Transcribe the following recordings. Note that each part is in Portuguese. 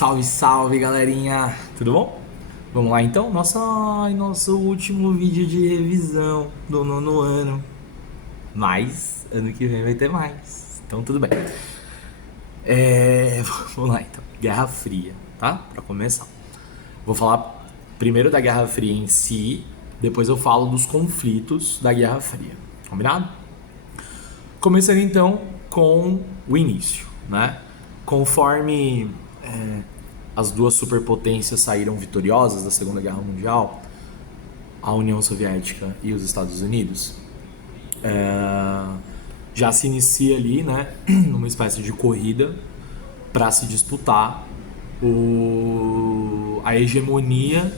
Salve, salve, galerinha! Tudo bom? Vamos lá então? Nosso último vídeo de revisão do nono ano. Mas ano que vem vai ter mais. Então tudo bem. Vamos lá então. Guerra Fria, tá? Pra começar. Vou falar primeiro da Guerra Fria em si, depois eu falo dos conflitos da Guerra Fria. Combinado? Começando então com o início, né? Conforme as duas superpotências saíram vitoriosas da Segunda Guerra Mundial, a União Soviética e os Estados Unidos, já se inicia ali, né, numa espécie de corrida para se disputar a hegemonia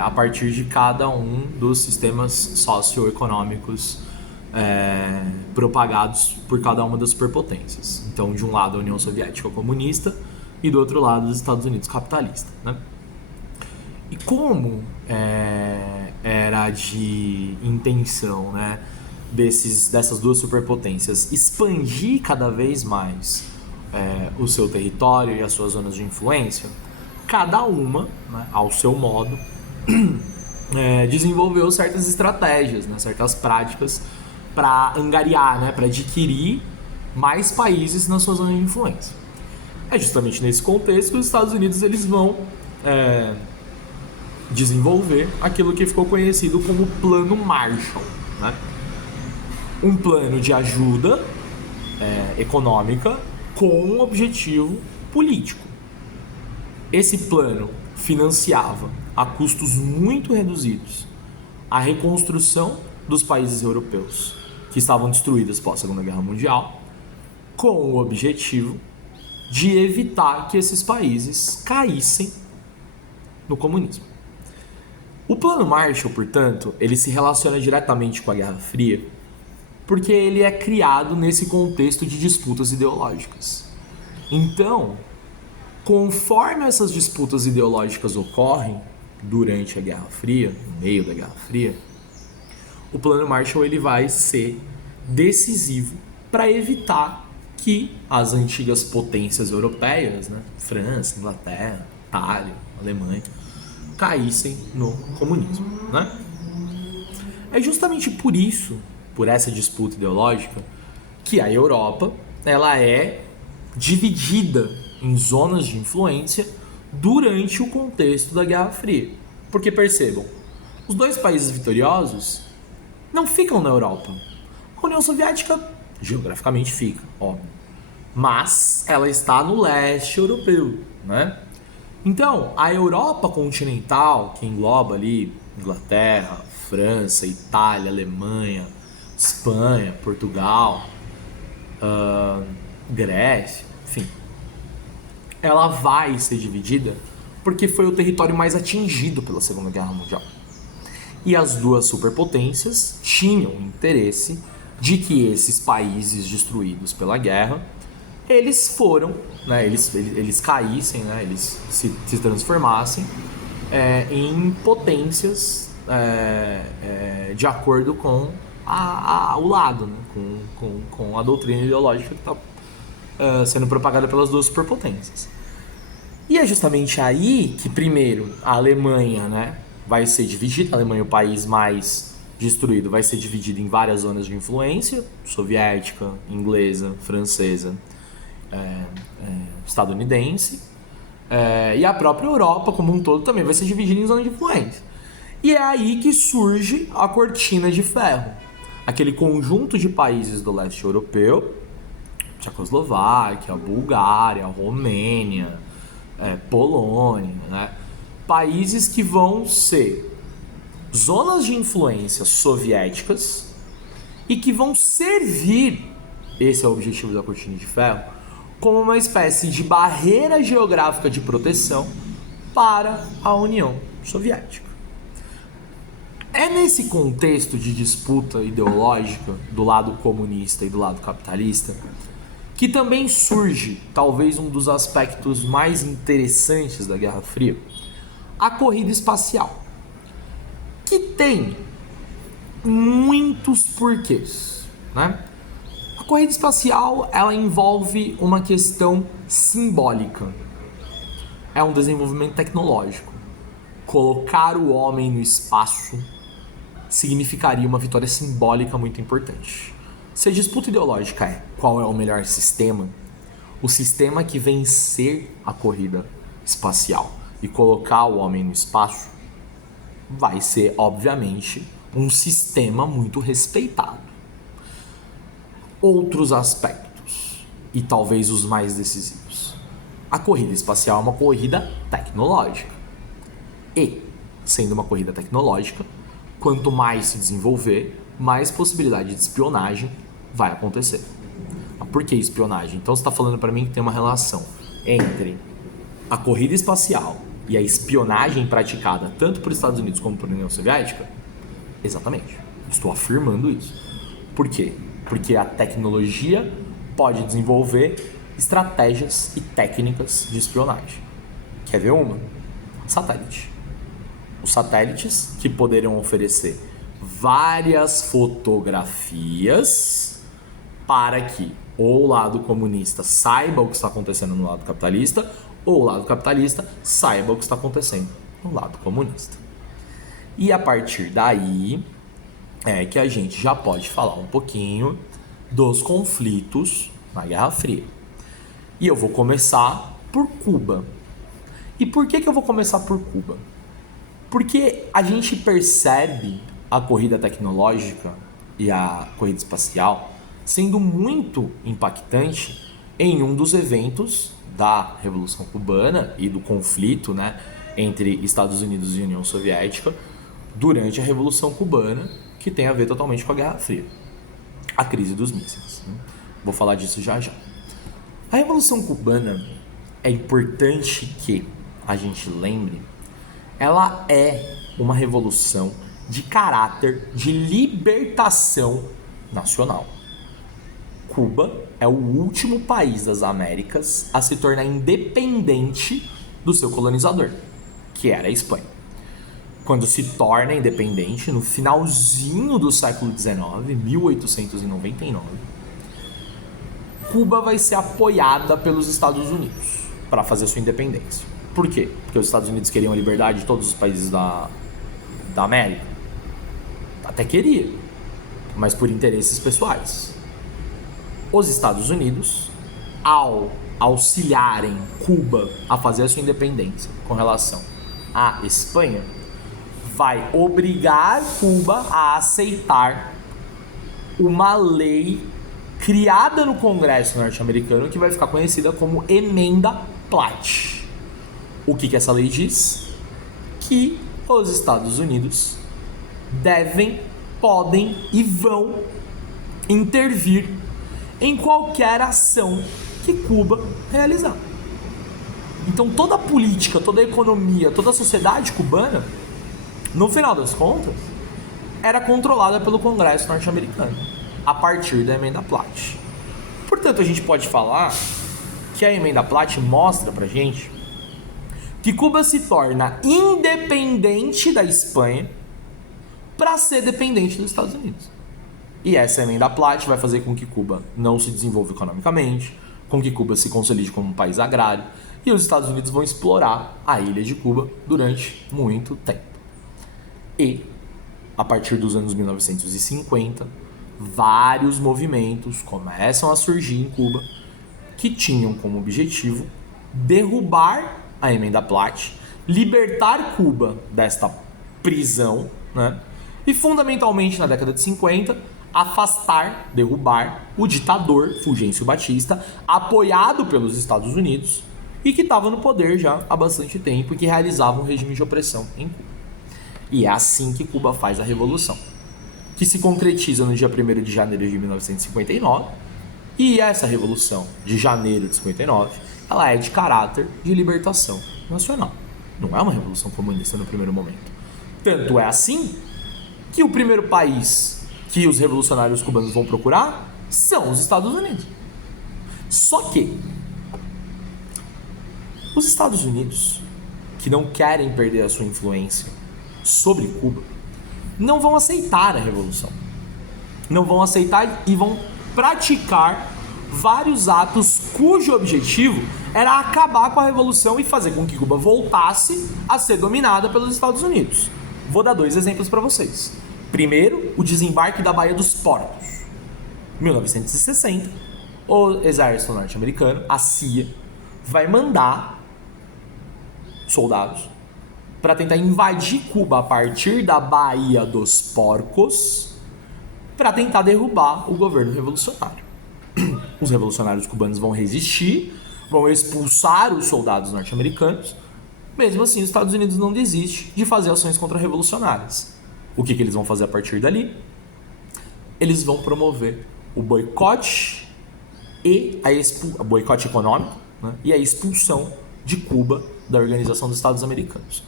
a partir de cada um dos sistemas socioeconômicos propagados por cada uma das superpotências. Então, de um lado a União Soviética comunista e do outro lado os Estados Unidos capitalista, né? E como era de intenção, né, dessas duas superpotências expandir cada vez mais o seu território e as suas zonas de influência, cada uma, né, ao seu modo, desenvolveu certas estratégias, né, certas práticas para angariar, né, para adquirir mais países na sua zona de influência. É justamente nesse contexto que os Estados Unidos eles vão desenvolver aquilo que ficou conhecido como Plano Marshall, né? Um plano de ajuda econômica com um objetivo político. Esse plano financiava a custos muito reduzidos a reconstrução dos países europeus que estavam destruídos pós Segunda Guerra Mundial, com o objetivo de evitar que esses países caíssem no comunismo. O Plano Marshall, portanto, ele se relaciona diretamente com a Guerra Fria, porque ele é criado nesse contexto de disputas ideológicas. Então, conforme essas disputas ideológicas ocorrem durante a Guerra Fria, no meio da Guerra Fria, o Plano Marshall ele vai ser decisivo para evitar que as antigas potências europeias, né, França, Inglaterra, Itália, Alemanha, caíssem no comunismo, né? É justamente por isso, por essa disputa ideológica, que a Europa ela é dividida em zonas de influência durante o contexto da Guerra Fria. Porque percebam, os dois países vitoriosos não ficam na Europa. A União Soviética geograficamente fica, óbvio, mas ela está no leste europeu, né? Então, a Europa continental, que engloba ali Inglaterra, França, Itália, Alemanha, Espanha, Portugal, Grécia, enfim, ela vai ser dividida porque foi o território mais atingido pela Segunda Guerra Mundial. E as duas superpotências tinham interesse de que esses países destruídos pela guerra, eles foram, né, eles caíssem, né, eles se transformassem em potências de acordo com o lado, né, com a doutrina ideológica que está sendo propagada pelas duas superpotências. E é justamente aí que, primeiro, a Alemanha, né, vai ser dividida. A Alemanha, o país mais destruído, vai ser dividido em várias zonas de influência: soviética, inglesa, francesa, estadunidense, e a própria Europa como um todo também vai ser dividida em zonas de influência. E é aí que surge a Cortina de Ferro, aquele conjunto de países do leste europeu, Tchecoslováquia, Bulgária, Romênia, Polônia, né? Países que vão ser zonas de influência soviéticas e que vão servir, esse é o objetivo da Cortina de Ferro, como uma espécie de barreira geográfica de proteção para a União Soviética. É nesse contexto de disputa ideológica do lado comunista e do lado capitalista que também surge, talvez, um dos aspectos mais interessantes da Guerra Fria, a corrida espacial, que tem muitos porquês, né? A corrida espacial, ela envolve uma questão simbólica. é um desenvolvimento tecnológico. Colocar o homem no espaço significaria uma vitória simbólica muito importante. Se a disputa ideológica é qual é o melhor sistema, o sistema que vencer a corrida espacial e colocar o homem no espaço vai ser, obviamente, um sistema muito respeitado. Outros aspectos, e talvez os mais decisivos. A corrida espacial é uma corrida tecnológica. E, sendo uma corrida tecnológica, quanto mais se desenvolver, mais possibilidade de espionagem vai acontecer. Por que espionagem? Então você está falando para mim que tem uma relação entre a corrida espacial e a espionagem praticada tanto por Estados Unidos como por União Soviética? Exatamente. Estou afirmando isso. Por quê? Porque a tecnologia pode desenvolver estratégias e técnicas de espionagem. Quer ver uma? Satélite. Os satélites que poderão oferecer várias fotografias para que ou o lado comunista saiba o que está acontecendo no lado capitalista, ou o lado capitalista saiba o que está acontecendo no lado comunista. E a partir daí é que a gente já pode falar um pouquinho dos conflitos na Guerra Fria. E eu vou começar por Cuba. E por que eu vou começar por Cuba? Porque a gente percebe a corrida tecnológica e a corrida espacial sendo muito impactante em um dos eventos da Revolução Cubana e do conflito, né, entre Estados Unidos e União Soviética durante a Revolução Cubana, que tem a ver totalmente com a Guerra Fria, a crise dos mísseis. Vou falar disso já já. A Revolução Cubana, é importante que a gente lembre, ela é uma revolução de caráter de libertação nacional. Cuba é o último país das Américas a se tornar independente do seu colonizador, que era a Espanha. Quando se torna independente, no finalzinho do século XIX, 1899, Cuba vai ser apoiada pelos Estados Unidos para fazer sua independência. Por quê? Porque os Estados Unidos queriam a liberdade de todos os países da América? Até queria, mas por interesses pessoais. Os Estados Unidos, ao auxiliarem Cuba a fazer a sua independência com relação à Espanha, vai obrigar Cuba a aceitar uma lei criada no Congresso norte-americano que vai ficar conhecida como Emenda Platt. O que essa lei diz? Que os Estados Unidos devem, podem e vão intervir em qualquer ação que Cuba realizar. Então toda a política, toda a economia, toda a sociedade cubana, no final das contas, era controlada pelo Congresso norte-americano, a partir da Emenda Platt. Portanto, a gente pode falar que a Emenda Platt mostra pra gente que Cuba se torna independente da Espanha para ser dependente dos Estados Unidos. E essa Emenda Platt vai fazer com que Cuba não se desenvolva economicamente, com que Cuba se consolide como um país agrário, e os Estados Unidos vão explorar a ilha de Cuba durante muito tempo. E, a partir dos anos 1950, vários movimentos começam a surgir em Cuba que tinham como objetivo derrubar a Emenda Platt, libertar Cuba desta prisão, né? E fundamentalmente na década de 50, afastar, derrubar o ditador Fulgêncio Batista, apoiado pelos Estados Unidos e que estava no poder já há bastante tempo e que realizava um regime de opressão em Cuba. E é assim que Cuba faz a revolução, que se concretiza no dia 1º de janeiro de 1959, e essa revolução de janeiro de 59, ela é de caráter de libertação nacional. Não é uma revolução comunista no primeiro momento. Tanto é assim que o primeiro país que os revolucionários cubanos vão procurar são os Estados Unidos. Só que os Estados Unidos, que não querem perder a sua influência sobre Cuba, não vão aceitar a revolução. Não vão aceitar e vão praticar vários atos cujo objetivo era acabar com a Revolução e fazer com que Cuba voltasse a ser dominada pelos Estados Unidos. Vou dar 2 exemplos para vocês. Primeiro, o desembarque da Baía dos Portos. Em 1960, o exército norte-americano, a CIA, vai mandar soldados para tentar invadir Cuba a partir da Baía dos Porcos para tentar derrubar o governo revolucionário. Os revolucionários cubanos vão resistir, vão expulsar os soldados norte-americanos. Mesmo assim, os Estados Unidos não desistem de fazer ações contra-revolucionárias. O que eles vão fazer a partir dali? Eles vão promover o boicote e boicote econômico, né, e a expulsão de Cuba da Organização dos Estados Americanos.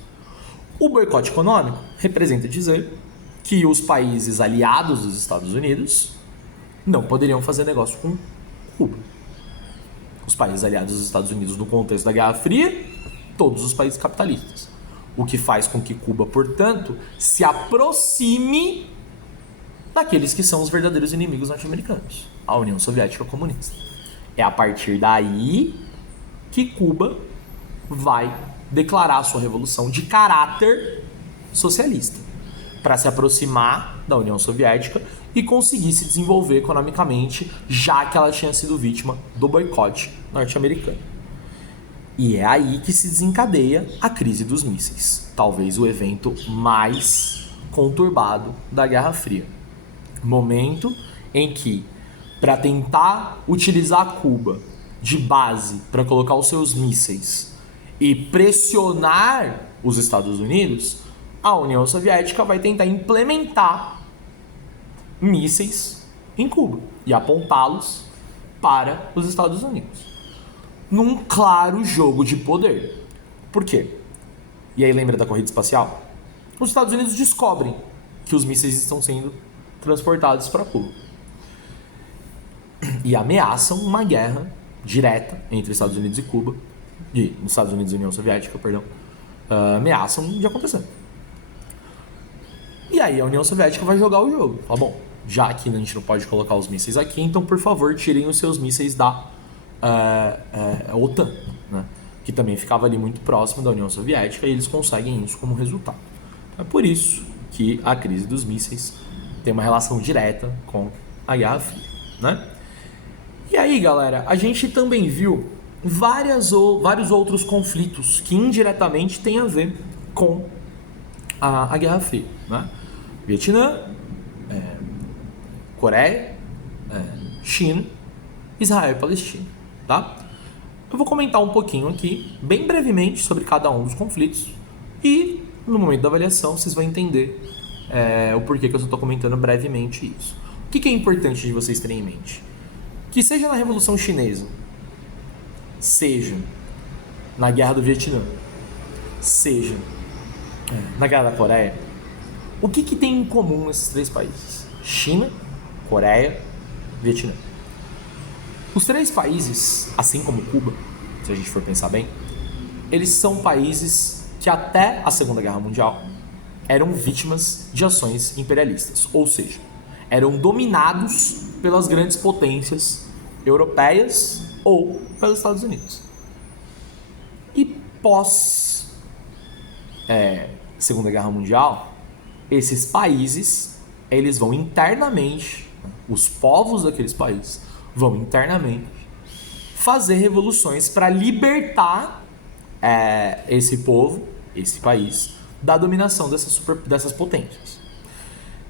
O boicote econômico representa dizer que os países aliados dos Estados Unidos não poderiam fazer negócio com Cuba. Os países aliados dos Estados Unidos no contexto da Guerra Fria, todos os países capitalistas. O que faz com que Cuba, portanto, se aproxime daqueles que são os verdadeiros inimigos norte-americanos, a União Soviética Comunista. É a partir daí que Cuba vai declarar sua revolução de caráter socialista, para se aproximar da União Soviética e conseguir se desenvolver economicamente, já que ela tinha sido vítima do boicote norte-americano. E é aí que se desencadeia a crise dos mísseis, talvez o evento mais conturbado da Guerra Fria. Momento em que, para tentar utilizar Cuba de base para colocar os seus mísseis e pressionar os Estados Unidos, a União Soviética vai tentar implementar mísseis em Cuba e apontá-los para os Estados Unidos, num claro jogo de poder. Por quê? E aí lembra da corrida espacial? Os Estados Unidos descobrem que os mísseis estão sendo transportados para Cuba e ameaçam uma guerra direta entre Estados Unidos e Cuba, Estados Unidos e União Soviética, perdão, ameaçam de acontecer. E aí a União Soviética vai jogar o jogo. Fala, bom, já que a gente não pode colocar os mísseis aqui, então por favor tirem os seus mísseis da OTAN, né? Que também ficava ali muito próximo da União Soviética, e eles conseguem isso como resultado. É por isso que a crise dos mísseis tem uma relação direta com a Guerra Fria, né? E aí, galera, a gente também viu vários outros conflitos que indiretamente têm a ver com a Guerra Fria, né? Vietnã, Coreia, China, Israel e Palestina, tá? Eu vou comentar um pouquinho aqui, bem brevemente, sobre cada um dos conflitos, e no momento da avaliação vocês vão entender o porquê que eu só estou comentando brevemente isso. O que é importante de vocês terem em mente? Que seja na Revolução Chinesa, seja na Guerra do Vietnã, seja na Guerra da Coreia, o que tem em comum nesses 3 países? China, Coreia, Vietnã. Os 3 países, assim como Cuba, se a gente for pensar bem, eles são países que até a Segunda Guerra Mundial eram vítimas de ações imperialistas, ou seja, eram dominados pelas grandes potências europeias ou pelos Estados Unidos. E pós Segunda Guerra Mundial, esses países, eles vão internamente, os povos daqueles países vão internamente fazer revoluções para libertar esse povo, esse país, da dominação dessas potências.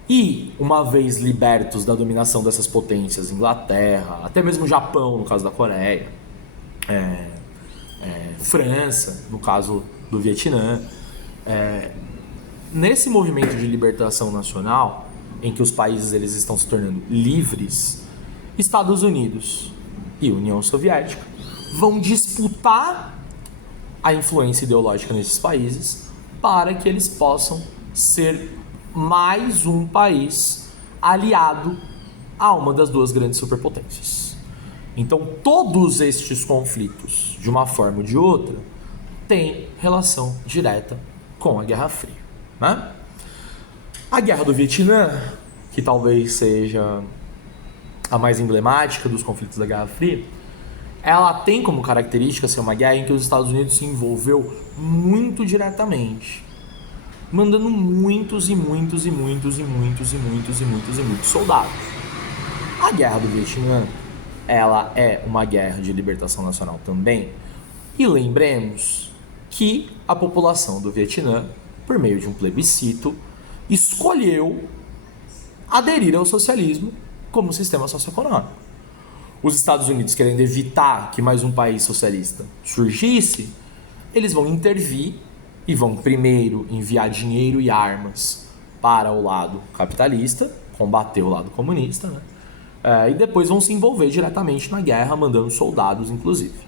E, uma vez libertos da dominação dessas potências, Inglaterra, até mesmo Japão, no caso da Coreia, França, no caso do Vietnã, nesse movimento de libertação nacional, em que os países eles estão se tornando livres, Estados Unidos e União Soviética vão disputar a influência ideológica nesses países para que eles possam ser mais um país aliado a uma das 2 grandes superpotências. Então, todos estes conflitos, de uma forma ou de outra, têm relação direta com a Guerra Fria, né? A Guerra do Vietnã, que talvez seja a mais emblemática dos conflitos da Guerra Fria, ela tem como característica ser uma guerra em que os Estados Unidos se envolveu muito diretamente, mandando muitos soldados. A Guerra do Vietnã, ela é uma guerra de libertação nacional também, e lembremos que a população do Vietnã, por meio de um plebiscito, escolheu aderir ao socialismo como sistema socioeconômico. Os Estados Unidos, querendo evitar que mais um país socialista surgisse, eles vão intervir e vão primeiro enviar dinheiro e armas para o lado capitalista, combater o lado comunista, né? E depois vão se envolver diretamente na guerra, mandando soldados, inclusive.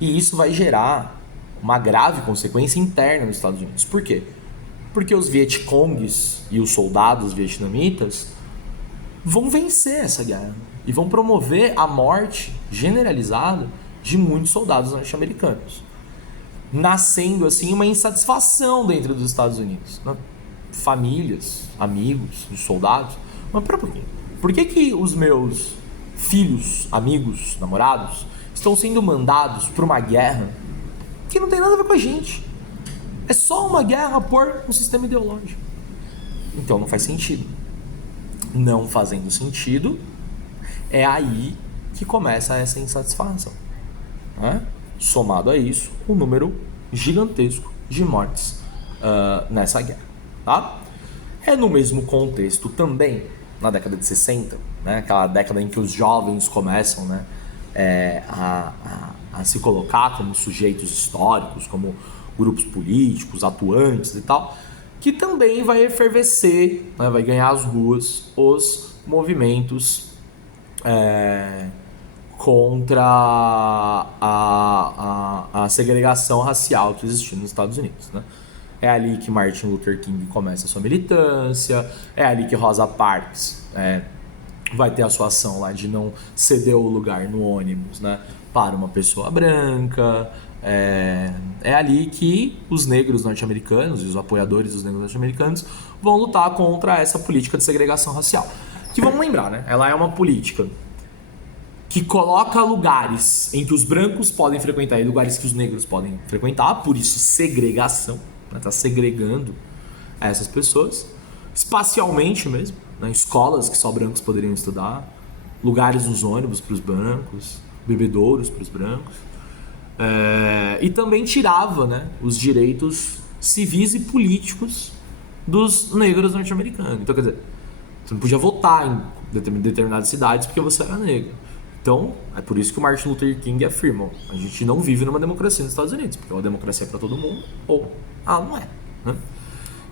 E isso vai gerar uma grave consequência interna nos Estados Unidos. Por quê? Porque os Vietcongs e os soldados vietnamitas vão vencer essa guerra e vão promover a morte generalizada de muitos soldados norte-americanos, nascendo assim uma insatisfação dentro dos Estados Unidos, né? Famílias, amigos, os soldados. Mas pera um pouquinho, por que os meus filhos, amigos, namorados estão sendo mandados para uma guerra que não tem nada a ver com a gente? É só uma guerra por um sistema ideológico. Então não faz sentido. Não fazendo sentido, é aí que começa essa insatisfação, né? Somado a isso, um número gigantesco de mortes nessa guerra, tá? É no mesmo contexto também, na década de 60, né? Aquela década em que os jovens começam, né, a se colocar como sujeitos históricos, como grupos políticos, atuantes e tal, que também vai efervescer, né, vai ganhar as ruas os movimentos contra a segregação racial que existia nos Estados Unidos, né? É ali que Martin Luther King começa a sua militância, é ali que Rosa Parks vai ter a sua ação lá de não ceder o lugar no ônibus, né, para uma pessoa branca. É ali que os negros norte-americanos e os apoiadores dos negros norte-americanos vão lutar contra essa política de segregação racial. Que, vamos lembrar, né, ela é uma política que coloca lugares em que os brancos podem frequentar e lugares que os negros podem frequentar, por isso segregação, né, tá segregando essas pessoas, espacialmente mesmo, né, escolas que só brancos poderiam estudar, lugares nos ônibus para os brancos, bebedouros para os brancos. E também tirava, né, os direitos civis e políticos dos negros norte-americanos. Então, quer dizer, você não podia votar em determinadas cidades porque você era negro. Então, é por isso que o Martin Luther King afirma: a gente não vive numa democracia nos Estados Unidos, porque a democracia é para todo mundo, ou não é, né?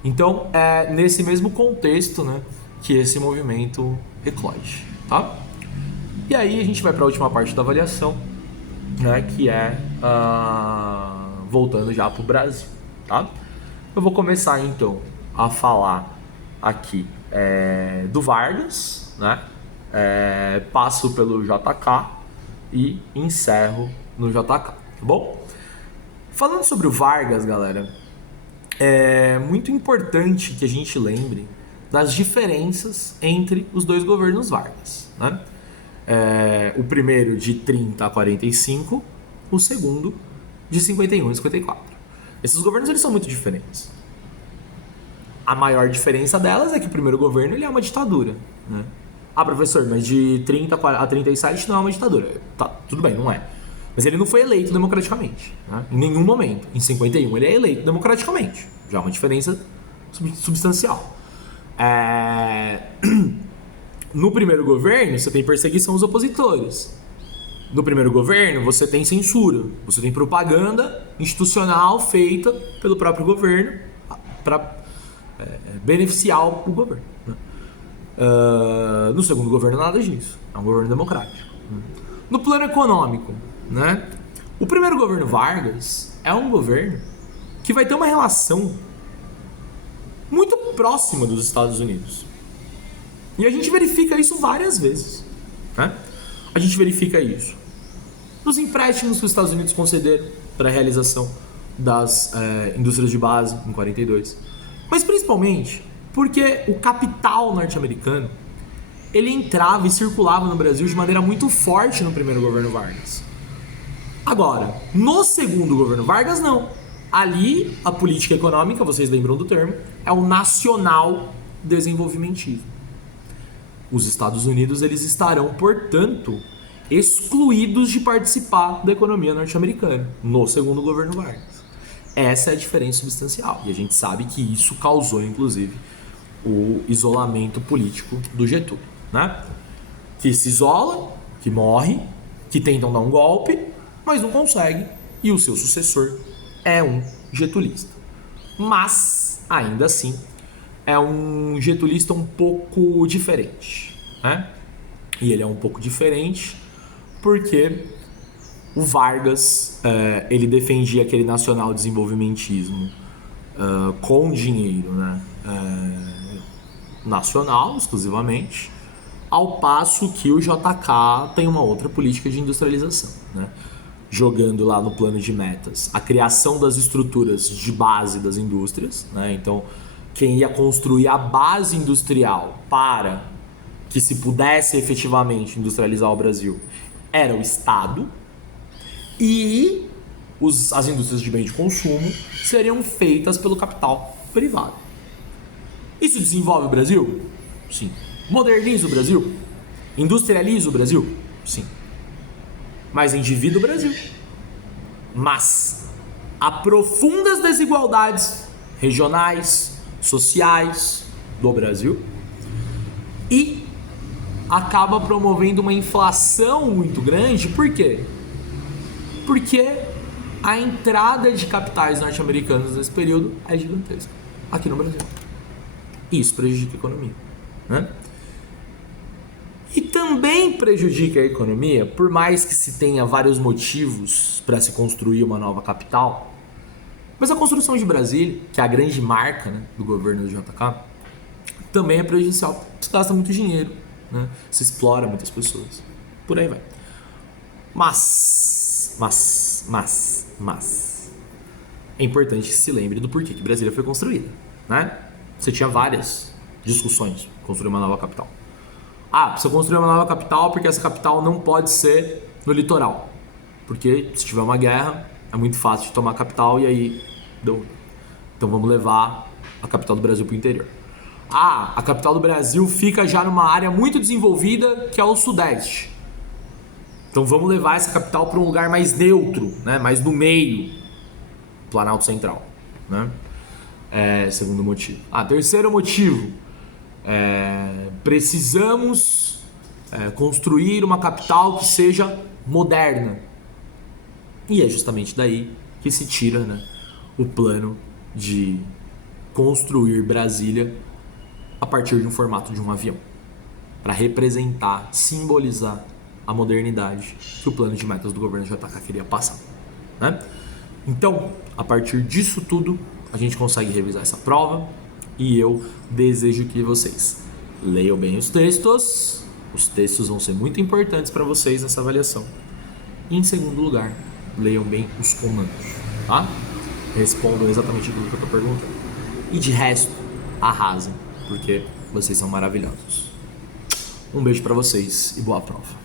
Então, é nesse mesmo contexto, né, que esse movimento eclode, tá? E aí a gente vai para a última parte da avaliação, né, que é voltando já para o Brasil, tá? Eu vou começar então a falar aqui do Vargas, né? Passo pelo JK e encerro no JK, tá bom? Falando sobre o Vargas, galera, é muito importante que a gente lembre das diferenças entre os dois governos Vargas, né? O primeiro de 30 a 45, o segundo de 51 a 54. Esses governos, eles são muito diferentes. A maior diferença delas é que o primeiro governo, ele é uma ditadura, né? Professor, mas de 30 a 37 não é uma ditadura. Tá, tudo bem, não é. Mas ele não foi eleito democraticamente, né? Em nenhum momento. Em 51 ele é eleito democraticamente. Já é uma diferença substancial. No primeiro governo, você tem perseguição aos opositores. No primeiro governo, você tem censura. Você tem propaganda institucional feita pelo próprio governo para beneficiar o governo, né? No segundo governo, nada disso. É um governo democrático, né? No plano econômico, né, o primeiro governo Vargas é um governo que vai ter uma relação muito próxima dos Estados Unidos. E a gente verifica isso várias vezes, né? A gente verifica isso nos empréstimos que os Estados Unidos concederam para a realização das indústrias de base em 42. Mas principalmente porque o capital norte-americano, ele entrava e circulava no Brasil de maneira muito forte no primeiro governo Vargas. Agora, no segundo governo Vargas, não. Ali, a política econômica, vocês lembram do termo, é o nacional desenvolvimentismo. Os Estados Unidos, eles estarão, portanto, excluídos de participar da economia norte-americana no segundo governo Vargas. Essa é a diferença substancial. E a gente sabe que isso causou, inclusive, o isolamento político do Getúlio, né? Que se isola, que morre, que tentam dar um golpe, mas não consegue, e o seu sucessor é um getulista. Mas, ainda assim, é um getulista um pouco diferente, né? E ele é um pouco diferente porque o Vargas, ele defendia aquele nacional desenvolvimentismo com dinheiro, né? Nacional, exclusivamente, ao passo que o JK tem uma outra política de industrialização, né? Jogando lá no plano de metas a criação das estruturas de base das indústrias, né? Então, quem ia construir a base industrial para que se pudesse efetivamente industrializar o Brasil era o Estado, e as indústrias de bem de consumo seriam feitas pelo capital privado. Isso desenvolve o Brasil? Sim. Moderniza o Brasil? Industrializa o Brasil? Sim. Mas endivida o Brasil. Mas aprofunda as desigualdades regionais, sociais do Brasil e acaba promovendo uma inflação muito grande. Por quê? Porque a entrada de capitais norte-americanos nesse período é gigantesca aqui no Brasil. Isso prejudica a economia, né? E também prejudica a economia, por mais que se tenha vários motivos para se construir uma nova capital, mas a construção de Brasília, que é a grande marca, né, do governo do JK, também é prejudicial. Se gasta muito dinheiro, né? Se explora muitas pessoas. Por aí vai. Mas é importante que se lembre do porquê que Brasília foi construída, né? Você tinha várias discussões para construir uma nova capital. Precisa construir uma nova capital porque essa capital não pode ser no litoral. Porque se tiver uma guerra, é muito fácil de tomar a capital e aí deu. Então vamos levar a capital do Brasil para o interior. A capital do Brasil fica já numa área muito desenvolvida, que é o Sudeste. Então vamos levar essa capital para um lugar mais neutro, né? Mais no meio, Planalto Central, né? Segundo motivo. Terceiro motivo. Precisamos construir uma capital que seja moderna. E é justamente daí que se tira, né, o plano de construir Brasília a partir de um formato de um avião, para representar, simbolizar a modernidade que o plano de metas do governo JK queria passar, né? Então, a partir disso tudo, a gente consegue revisar essa prova. E eu desejo que vocês leiam bem os textos. Os textos vão ser muito importantes para vocês nessa avaliação. E em segundo lugar, leiam bem os comandos, tá? Respondam exatamente aquilo que eu estou perguntando. E de resto, arrasem, porque vocês são maravilhosos. Um beijo para vocês e boa prova.